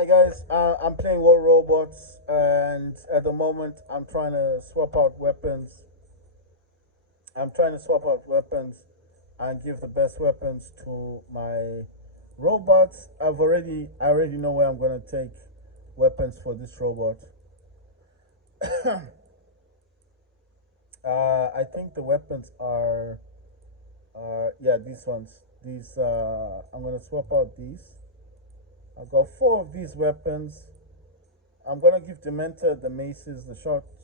Hi guys, I'm playing War Robots, and at the moment I'm trying to swap out weapons. I'm trying to swap out weapons and give the best weapons to my robots. I already know where I'm gonna take weapons for this robot. I think the weapons are yeah, these ones. These I'm gonna swap out these. I've got four of these weapons. I'm gonna give Dementor the maces, the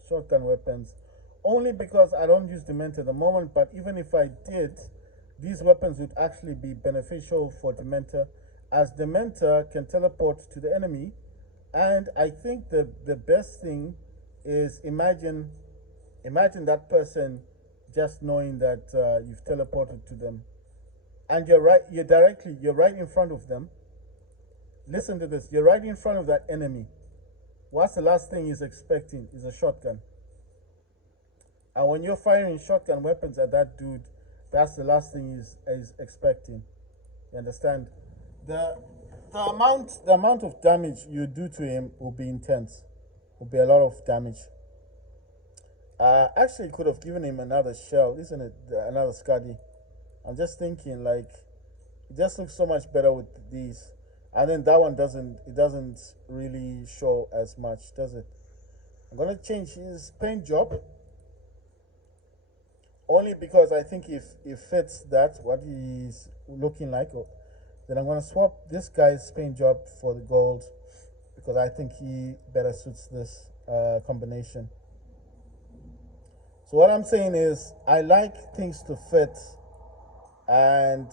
shotgun weapons, only because I don't use Dementor at the moment. But even if I did, these weapons would actually be beneficial for Dementor, as Dementor can teleport to the enemy. And I think the best thing is imagine that person just knowing that you've teleported to them, and you're right in front of them. Listen to this. You're right in front of that enemy. What's the last thing he's expecting is a shotgun. And when you're firing shotgun weapons at that dude, that's the last thing he's expecting. You understand? The the amount of damage you do to him will be intense. Will be a lot of damage. Actually could have given him another shell, isn't it? Another Scuddy. I'm just thinking like it just looks so much better with these. And then that one doesn't really show as much, does it? I'm gonna change his paint job only because I think if it fits that what he's looking like. Then I'm gonna swap this guy's paint job for the gold because I think he better suits this combination. So what I'm saying is I like things to fit and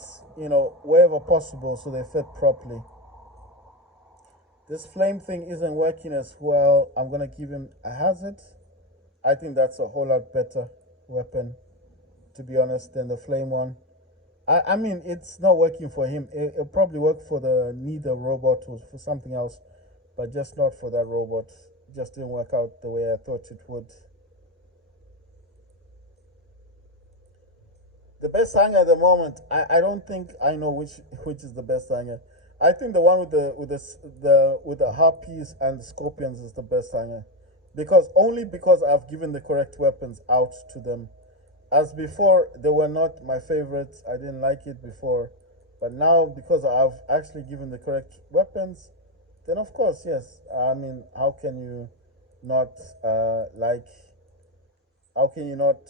wherever possible so they fit properly. This flame thing isn't working as well. I'm gonna give him a hazard. I think that's a whole lot better weapon, to be honest, than the flame one. I mean, it's not working for him. It'll probably work for the neither robot or for something else, but just not for that robot. It just didn't work out the way I thought it would. The best hanger at the moment, I don't think I know which is the best hanger. I think the one with the harpies and the scorpions is the best hanger, because only because I've given the correct weapons out to them. As before, they were not my favorites. I didn't like it before, but now because I've actually given the correct weapons, then of course yes. I mean, not like? How can you not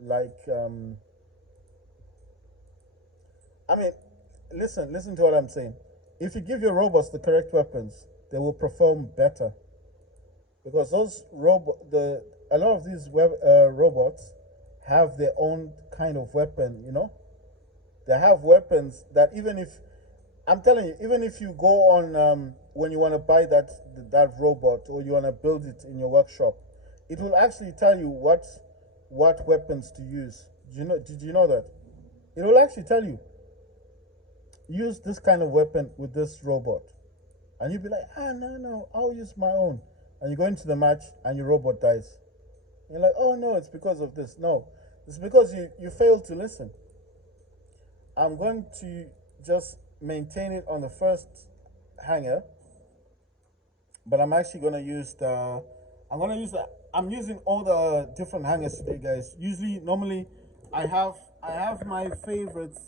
like? I mean, listen to what I'm saying. If you give your robots the correct weapons, they will perform better. Because a lot of these robots have their own kind of weapon. They have weapons that even if I'm telling you, even if you go on when you want to buy that robot or you want to build it in your workshop, it will actually tell you what weapons to use. Did you know that? It will actually tell you use this kind of weapon with this robot. And you'd be like, no, I'll use my own. And you go into the match and your robot dies. And you're like, oh no, it's because of this. No, it's because you failed to listen. I'm going to just maintain it on the first hanger, but I'm actually going to use I'm using all the different hangers today, guys. Normally, I have my favorites.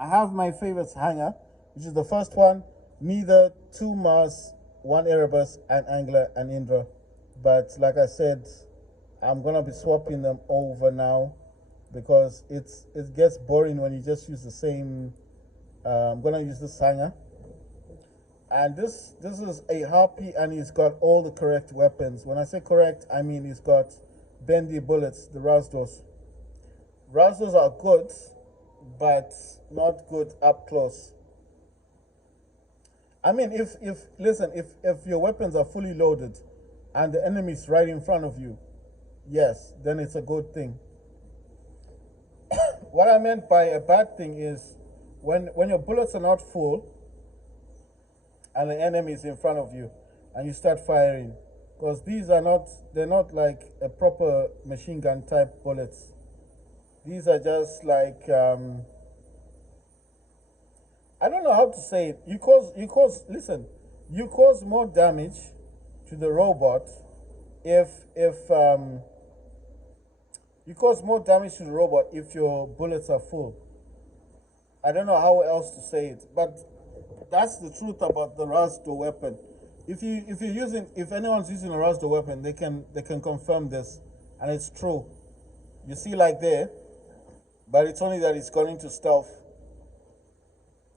I have my favorites hanger, which is the first one, neither, two Mars, one Erebus, and Angler and Indra. But like I said, I'm gonna be swapping them over now because it gets boring when you just use the same. I'm gonna use this hanger, and this is a harpy, and he's got all the correct weapons. When I say correct, I mean he's got bendy bullets, the Rasdos. Rasdos are good, but not good up close. I mean, if your weapons are fully loaded and the enemy's right in front of you, yes, then it's a good thing. What I meant by a bad thing is when your bullets are not full and the enemy is in front of you and you start firing, because they're not like a proper machine gun type bullets. These are just like I don't know how to say it. Listen, you cause more damage to the robot if you cause more damage to the robot if your bullets are full. I don't know how else to say it, but that's the truth about the Rasdo weapon. If anyone's using a Rasdo weapon, they can confirm this, and it's true. You see, like there, but it's only that it's gone into stealth.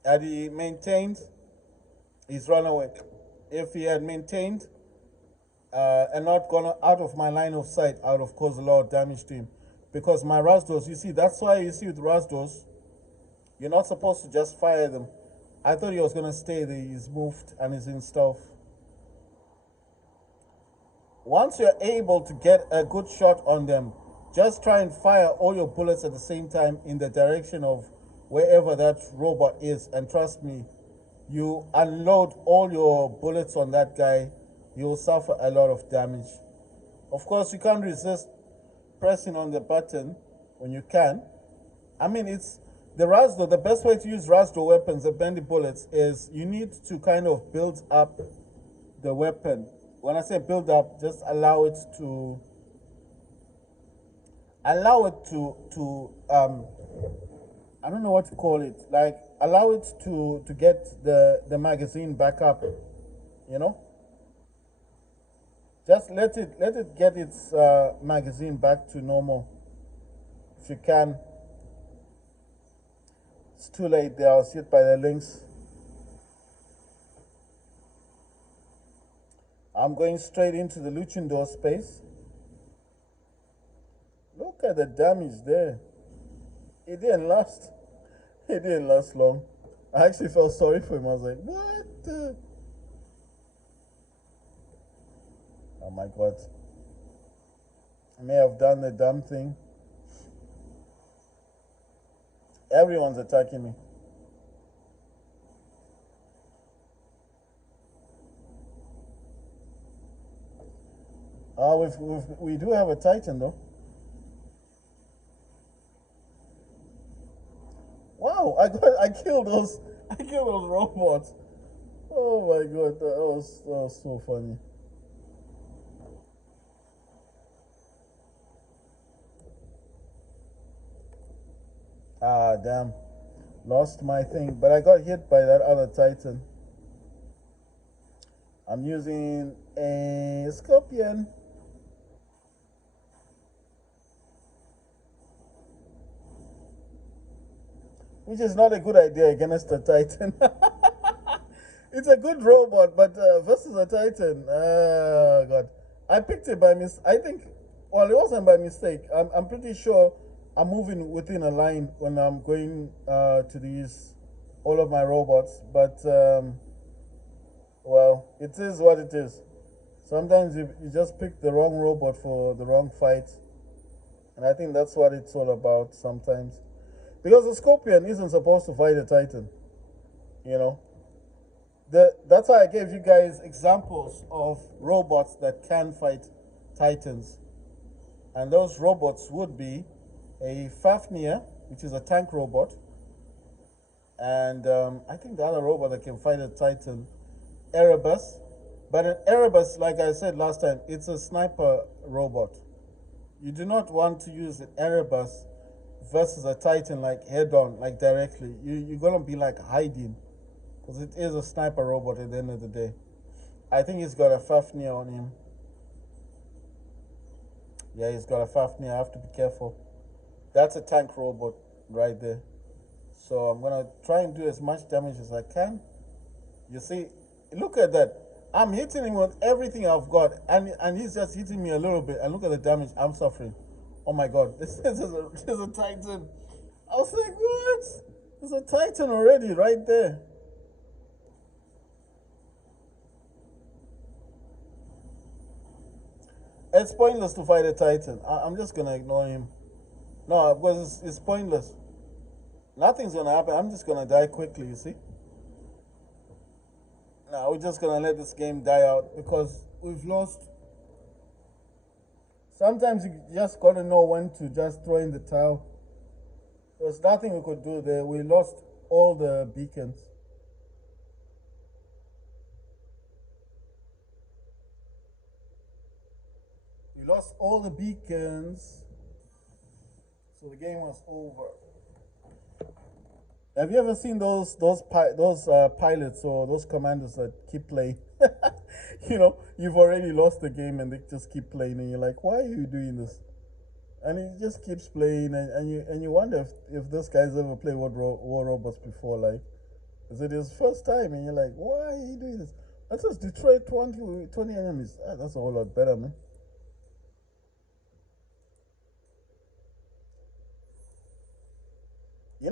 Had he maintained, he's run away. If he had maintained and not gone out of my line of sight, I would have caused a lot of damage to him. Because my Rasdos, you see, that's why you see with Rasdos, you're not supposed to just fire them. I thought he was going to stay there. He's moved and he's in stealth. Once you're able to get a good shot on them, just try and fire all your bullets at the same time in the direction of wherever that robot is. And trust me, you unload all your bullets on that guy, you'll suffer a lot of damage. Of course, you can't resist pressing on the button when you can. I mean, it's the Rasdo. The best way to use Rasdo weapons, the bendy bullets, is you need to kind of build up the weapon. When I say build up, just allow it to I don't know what to call it. Like allow it to get the magazine back up. You know, just let it get its magazine back to normal if you can. It's too late there. I was hit by the links. I'm going straight into the Luchador space. Look at the damage there. It didn't last. It didn't last long. I actually felt sorry for him. I was like, what the? Oh my God. I may have done the dumb thing. Everyone's attacking me. We do have a Titan though. Wow, I killed those robots. Oh my God, that was so funny. Ah, damn. Lost my thing, but I got hit by that other Titan. I'm using a Scorpion. Which is not a good idea against a Titan. It's a good robot, but versus a Titan, God. I picked it by I think, well, it wasn't by mistake. I'm pretty sure I'm moving within a line when I'm going to these, all of my robots. But, well, it is what it is. Sometimes you just pick the wrong robot for the wrong fight. And I think that's what it's all about sometimes. Because the Scorpion isn't supposed to fight a Titan. You know? That's why I gave you guys examples of robots that can fight Titans. And those robots would be a Fafnir, which is a tank robot. And I think the other robot that can fight a Titan, Erebus. But an Erebus, like I said last time, it's a sniper robot. You do not want to use an Erebus versus a Titan like head on, like directly. You're gonna be like hiding, because it is a sniper robot at the end of the day. I think he's got a Fafnir on him. Yeah, he's got a Fafnir. I have to be careful. That's a tank robot right there. So I'm gonna try and do as much damage as I can. You see, look at that. I'm hitting him with everything I've got, and he's just hitting me a little bit. And look at the damage I'm suffering. Oh my God, this is a Titan. I was like, what? There's a Titan already right there. It's pointless to fight a Titan. I'm just gonna ignore him. No, because it's pointless. Nothing's gonna happen. I'm just gonna die quickly, you see? No, we're just gonna let this game die out because we've lost. Sometimes you just gotta know when to just throw in the towel. There's nothing we could do there. We lost all the beacons. lost all the beacons, so the game was over. Have you ever seen those pilots or those commanders that keep playing? You've already lost the game and they just keep playing, and you're like, why are you doing this? And he just keeps playing, and you wonder if this guy's ever played War Robots before. Like, is it his first time? And you're like, why are you doing this? Let's just destroy 20 enemies. That's a whole lot better, man.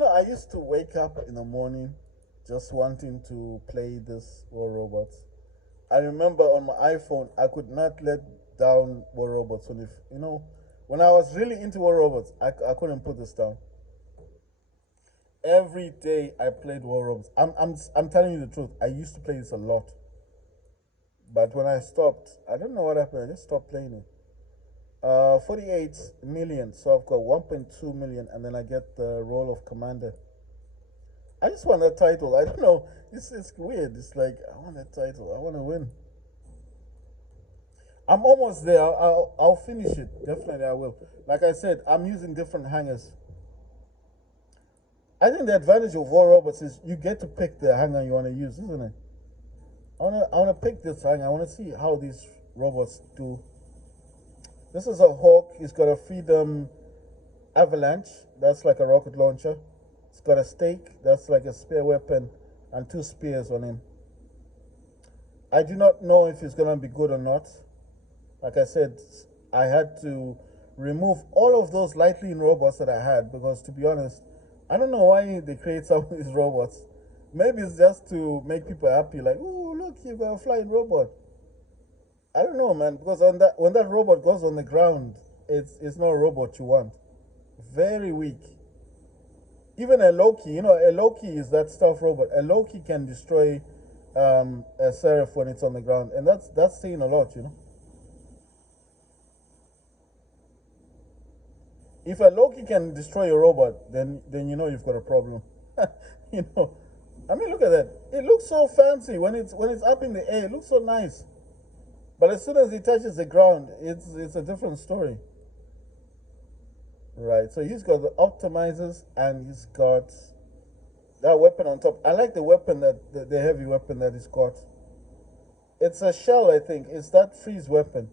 I used to wake up in the morning just wanting to play this War Robots. I remember on my iPhone, I could not let down War Robots. When I was really into War Robots, I couldn't put this down. Every day I played War Robots. I'm telling you the truth. I used to play this a lot, but when I stopped, I don't know what happened. I just stopped playing it. 48 million. So I've got 1.2 million, and then I get the role of commander. I just want that title. I don't know. It's weird. It's like I want that title. I want to win. I'm almost there. I'll finish it. Definitely, I will. Like I said, I'm using different hangers. I think the advantage of War Robots is you get to pick the hanger you want to use, isn't it? I wanna pick this hanger. I wanna see how these robots do. This is a Hawk. He's got a Freedom Avalanche. That's like a rocket launcher. It's got a stake. That's like a spear weapon, and two spears on him. I do not know if it's gonna be good or not. Like I said, I had to remove all of those lightning robots that I had because, to be honest, I don't know why they create some of these robots. Maybe it's just to make people happy, like, oh, look, you've got a flying robot. I don't know, man, because when that robot goes on the ground, it's not a robot you want. Very weak. Even a Loki, a Loki is that stealth robot. A Loki can destroy a Seraph when it's on the ground, and that's saying a lot. If a Loki can destroy a robot, then you've got a problem. you know, I mean, look at that. It looks so fancy when it's up in the air. It looks so nice, but as soon as it touches the ground, it's a different story. Right. So he's got the optimizers and he's got that weapon on top. I like the weapon the heavy weapon that he's got. It's a shell, I think. It's that freeze weapon.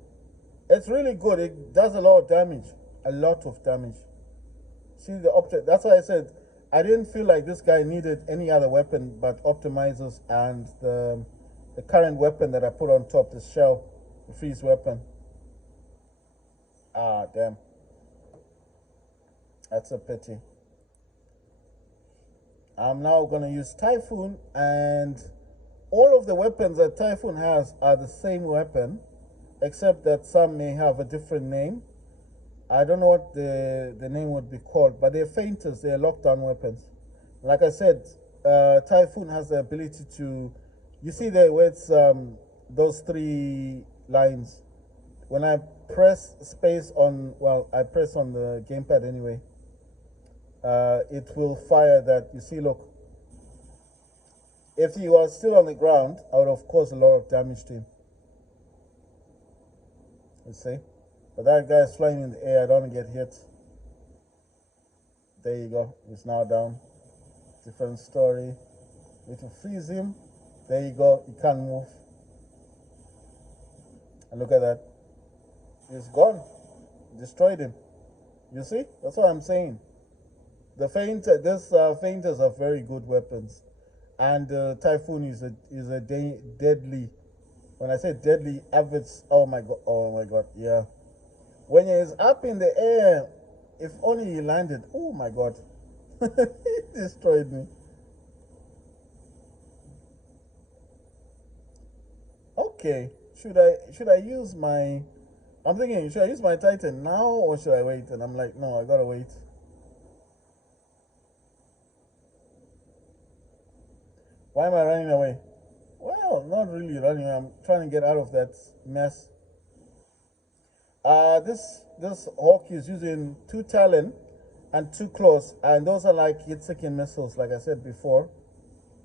It's really good. It does a lot of damage. A lot of damage. See the object. That's why I said I didn't feel like this guy needed any other weapon but optimizers and the current weapon that I put on top, the shell, the freeze weapon. Ah, damn. That's a pity. I'm now gonna use Typhoon, and all of the weapons that Typhoon has are the same weapon, except that some may have a different name. I don't know what the name would be called, but they're feinters, they're lockdown weapons. Like I said, Typhoon has the ability to, you see there where it's those three lines. When I press space on, well, I press on the gamepad anyway, it will fire that. You see, look, if he was still on the ground, I would have caused a lot of damage to him. You see? But that guy is flying in the air. I don't get hit. There you go. He's now down. Different story. If you freeze him, there you go. He can't move. And look at that. He's gone. Destroyed him. You see? That's what I'm saying. The feinters are very good weapons, and Typhoon is a deadly. When I say deadly, average. Oh my god, yeah. When he's up in the air, if only he landed. Oh my god, he destroyed me. Okay, should I use my? I'm thinking, should I use my Titan now or should I wait? And I'm like, no, I gotta wait. Why am I running away? Well, not really running. I'm trying to get out of that mess. This Hawk is using two Talon and two Claws, and those are like hit-seeking missiles, like I said before,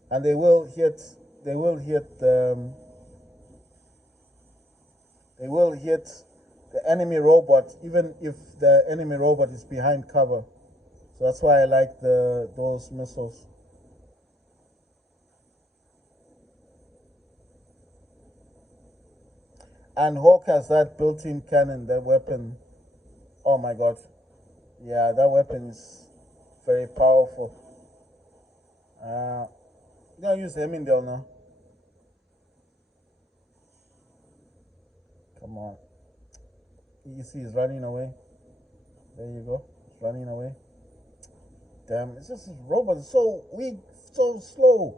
and they will hit. They will hit the enemy robot, even if the enemy robot is behind cover. So that's why I like the those missiles. And Hawk has that built-in cannon, that weapon. Oh my god. Yeah, that weapon is very powerful. Uh, I'm gonna use Hemingdale now. Come on. You see, he's running away. There you go. He's running away. Damn, it's just this robot is so weak, so slow.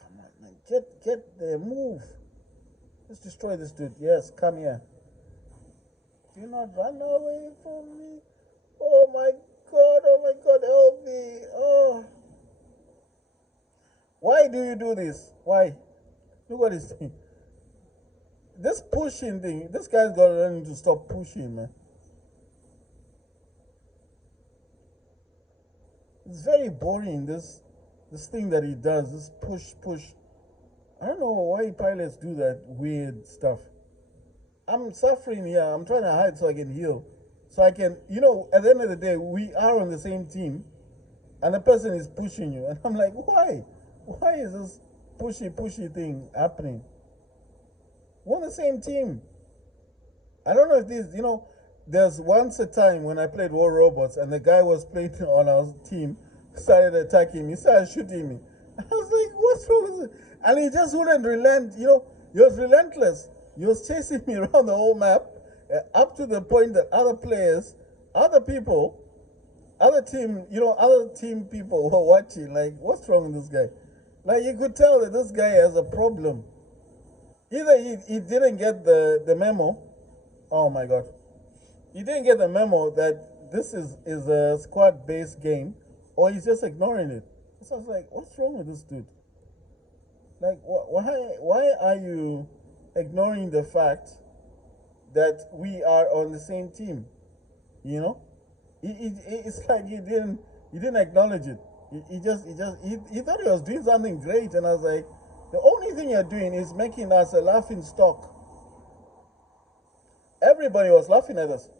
Come on, man. Get there. Move. Let's destroy this dude. Yes, come here. Do not run away from me. Oh my god, oh my god, help me. Oh. Why do you do this? Why? Look what he's doing. This pushing thing, this guy's got to learn to stop pushing, man. It's very boring, this thing that he does, this push. I don't know why pilots do that weird stuff. I'm suffering here. I'm trying to hide so I can heal. So I can, at the end of the day, we are on the same team and the person is pushing you. And I'm like, why? Why is this pushy thing happening? We're on the same team. I don't know if this, there's once a time when I played War Robots and the guy was playing on our team, started attacking me, started shooting me. I was like, what's wrong with it? And he just wouldn't relent, he was relentless. He was chasing me around the whole map, up to the point that other players, other people, other team people were watching, like, what's wrong with this guy? Like, you could tell that this guy has a problem. Either he didn't get the memo. Oh my god. He didn't get the memo that this is a squad based game, or he's just ignoring it. So I was like, what's wrong with this dude? Like, why are you ignoring the fact that we are on the same team? You know, it's like he didn't acknowledge it. He thought he was doing something great, and I was like, the only thing you're doing is making us a laughing stock. Everybody was laughing at us.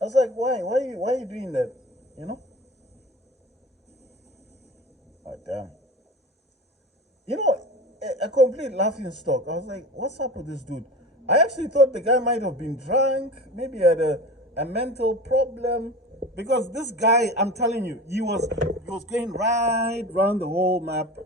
I was like, why are you doing that? You know? Oh damn. You know, a complete laughing stock. I was like, what's up with this dude? I actually thought the guy might have been drunk, maybe had a mental problem. Because this guy, I'm telling you, he was going right around the whole map,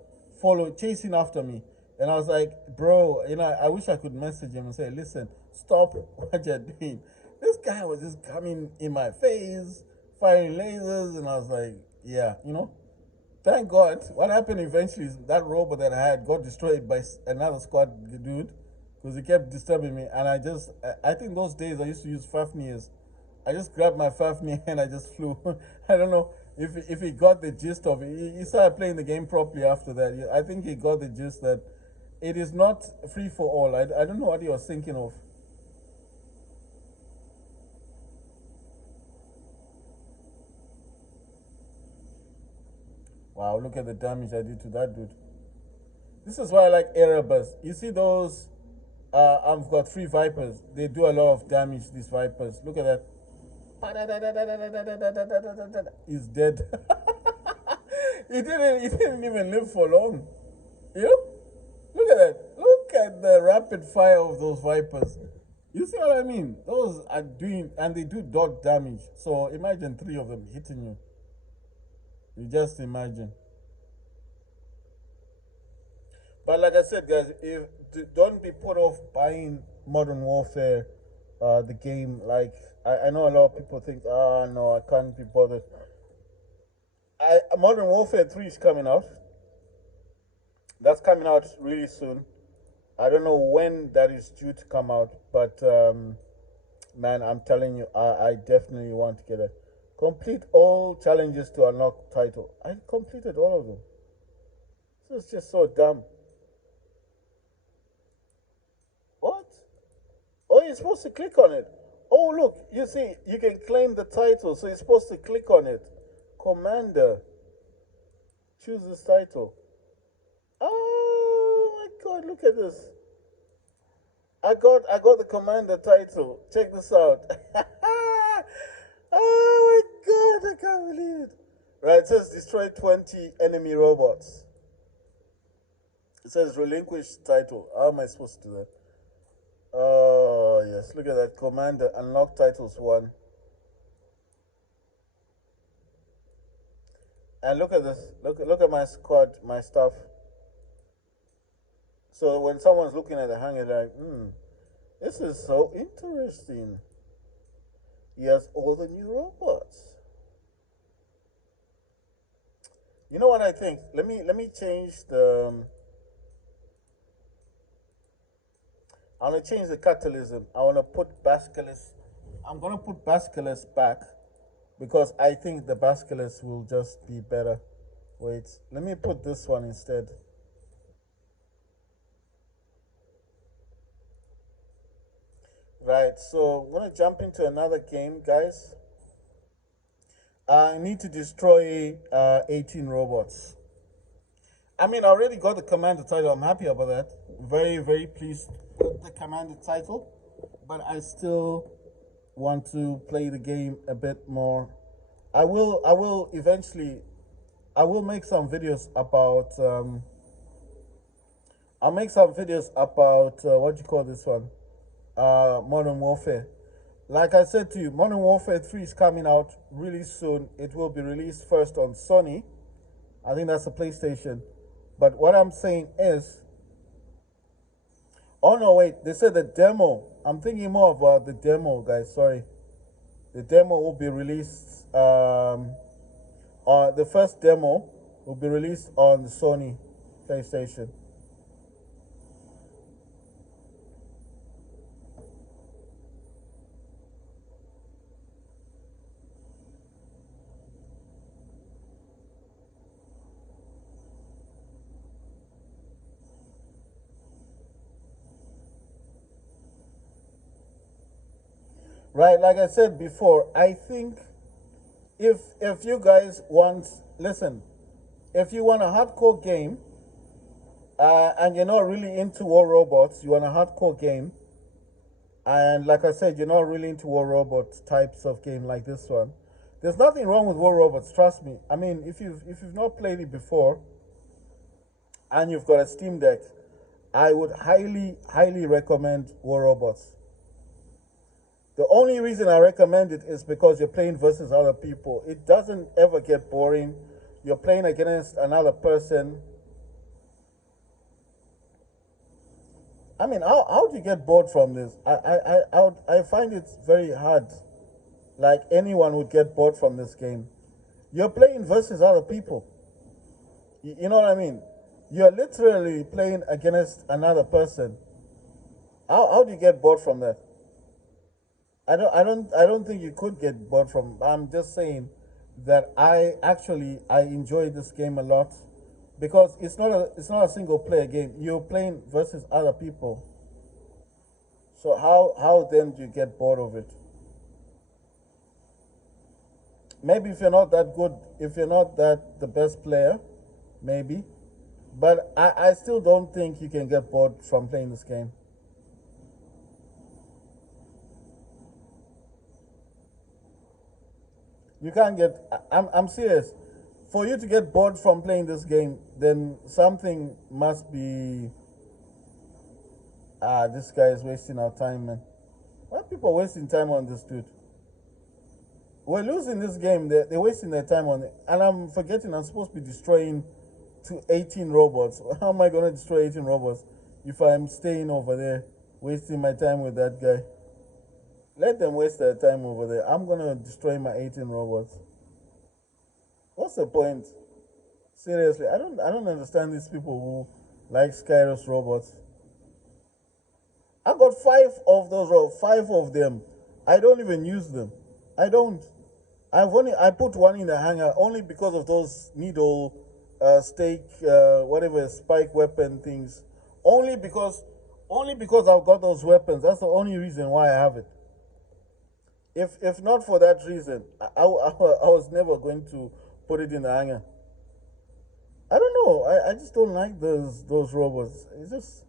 chasing after me. And I was like, bro, I wish I could message him and say, listen, stop what you're doing. This guy was just coming in my face, firing lasers, and I was like, yeah, Thank God. What happened eventually is that robot that I had got destroyed by another squad dude because he kept disturbing me. And I think those days I used to use Fafnir's. I just grabbed my Fafnir and I just flew. I don't know if he got the gist of it. He started playing the game properly after that. I think he got the gist that it is not free for all. I don't know what he was thinking of. Wow, look at the damage I did to that dude. This is why I like Erebus. You see those? I've got 3 Vipers. They do a lot of damage, these Vipers. Look at that. He's dead. He didn't even live for long. You know? Look at that. Look at the rapid fire of those Vipers. You see what I mean? Those are doing, and they do dot damage. So imagine 3 of them hitting you. You just imagine. But like I said, guys, don't be put off buying Modern Warfare, the game. Like I know a lot of people think, no, I can't be bothered. Modern Warfare 3 is coming out. That's coming out really soon. I don't know when that is due to come out, but man, I'm telling you, I definitely want to get it. Complete all challenges to unlock title. I completed all of them. This is just so dumb. What? Oh, you're supposed to click on it. Oh, look, you see, you can claim the title, so you're supposed to click on it. Commander. Choose this title. Oh my god, look at this. I got the commander title. Check this out. Oh my god, I can't believe it. Right, it says destroy 20 enemy robots. It says relinquish title. How am I supposed to do that? Oh yes, look at that. Commander, unlock titles 1. And look at this. Look at my squad, my stuff. So when someone's looking at the hangar, they're like, this is so interesting. He has all the new robots. You know what I think? Let me change the. I want to change the catalysm. I want to put Basculus. I'm gonna put Basculus back because I think the Basculus will just be better. Wait, let me put this one instead. Right, so I'm gonna jump into another game, guys. I need to destroy 18 robots. I mean, I already got the commander title. I'm happy about that. Very, very pleased with the commander title. But I still want to play the game a bit more. I will eventually, I will make some videos about, I'll make some videos about, what do you call this one? Modern Warfare. Like I said to you, Modern Warfare 3 is coming out really soon. It will be released first on Sony. I think that's a PlayStation. But what I'm saying is, oh no, wait, they said the demo. I'm thinking more about the demo, guys. Sorry. The demo will be released, the first demo will be released on the Sony PlayStation. Right, like I said before, I think if you guys want, listen, if you want a hardcore game, and you're not really into war robots, you want a hardcore game, and like I said, you're not really into war robot types of game like this one. There's nothing wrong with war robots, trust me. I mean, if you've not played it before, and you've got a Steam Deck, I would highly recommend war robots. The only reason I recommend it is because you're playing versus other people. It doesn't ever get boring. You're playing against another person. I mean, how do you get bored from this? I find it very hard. Like anyone would get bored from this game. You're playing versus other people. You know what I mean? You're literally playing against another person. How do you get bored from that? I don't think you could get bored from. I'm just saying that I enjoy this game a lot because it's not a single player game. You're playing versus other people. So how then do you get bored of it? Maybe if you're not that good, if you're not that the best player, maybe. But I still don't think you can get bored from playing this game. You can't get. I'm serious. For you to get bored from playing this game, then something must be. This guy is wasting our time, man. Why are people wasting time on this dude? We're losing this game. They're wasting their time on it, and I'm forgetting I'm supposed to be destroying 18 robots. How am I gonna destroy 18 robots if I'm staying over there wasting my time with that guy? Let them waste their time over there. I'm gonna destroy my 18 robots. What's the point? Seriously, I don't understand these people who like Skyros robots. I got five of them. I don't even use them. I don't. I put one in the hangar only because of those needle, stake, whatever spike weapon things. Only because I've got those weapons. That's the only reason why I have it. If not for that reason, I was never going to put it in the hangar. I don't know. I just don't like those robots. It's just,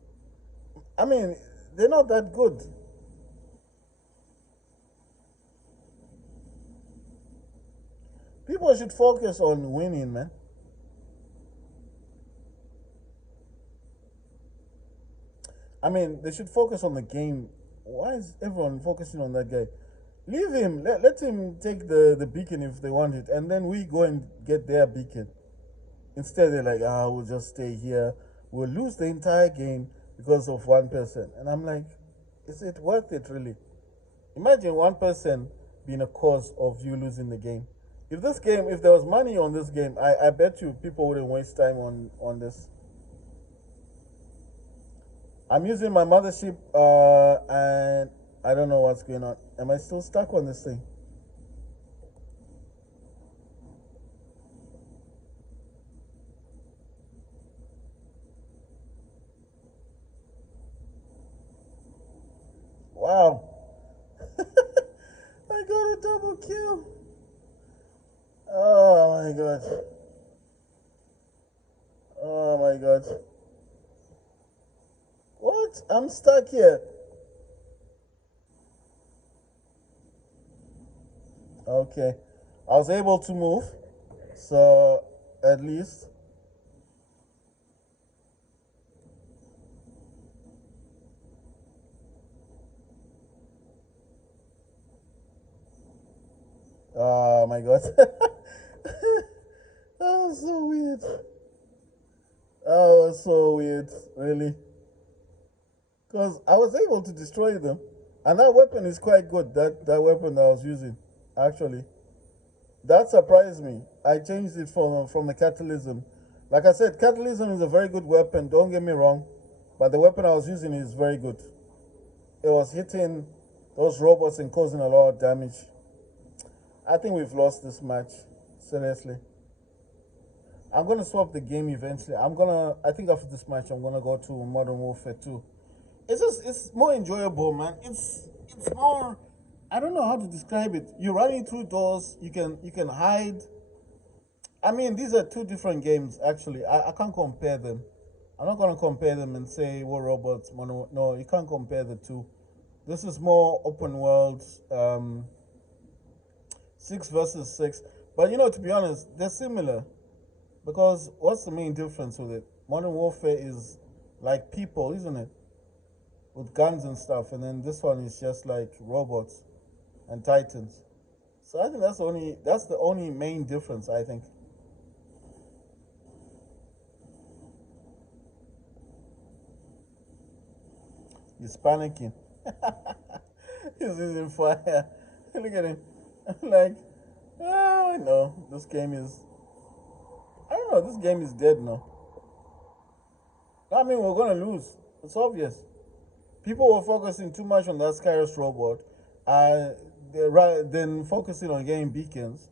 I mean, they're not that good. People should focus on winning, man. I mean, they should focus on the game. Why is everyone focusing on that guy? Leave him. Let him take the beacon if they want it, and then we go and get their beacon. Instead, they're like, we'll just stay here. We'll lose the entire game because of one person. And I'm like, is it worth it, really? Imagine one person being a cause of you losing the game. If there was money on this game, I bet you people wouldn't waste time on this. I'm using my mothership, and I don't know what's going on. Am I still stuck on this thing? Wow. I got a double kill. Oh my god. Oh my god. What? I'm stuck here. Okay. I was able to move. So, at least. Oh my god. That was so weird. That was so weird. Really. Because I was able to destroy them. And that weapon is quite good. That weapon that I was using. Actually. That surprised me. I changed it from the catalysm. Like I said, catalysm is a very good weapon. Don't get me wrong. But the weapon I was using is very good. It was hitting those robots and causing a lot of damage. I think we've lost this match. Seriously. I'm gonna swap the game eventually. I think after this match I'm gonna go to Modern Warfare 2. It's more enjoyable, man. It's more, I don't know how to describe it. You're running through doors, you can hide. I mean, these are two different games actually. I can't compare them. I'm not gonna compare them and say what robots mono, no, you can't compare the two. This is more open world, 6 versus 6. But to be honest, they're similar. Because what's the main difference with it? Modern Warfare is like people, isn't it? With guns and stuff, and then this one is just like robots and titans. So I think that's the only main difference, I think. He's panicking. He's using fire. Look at him. Like, no, this game is. I don't know. This game is dead now. I mean, we're gonna lose. It's obvious. People were focusing too much on that Skyros robot, then focusing on getting beacons.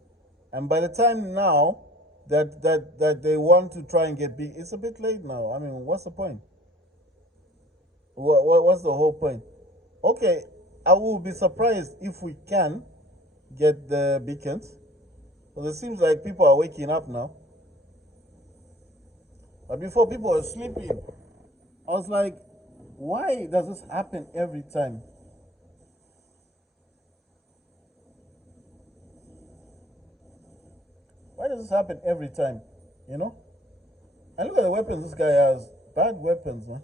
And by the time now that they want to try and get it's a bit late now. I mean, what's the point? What's the whole point? Okay, I will be surprised if we can get the beacons. Because it seems like people are waking up now. But before, people were sleeping. I was like, why does this happen every time? Why does this happen every time? You know? And look at the weapons this guy has. Bad weapons, man.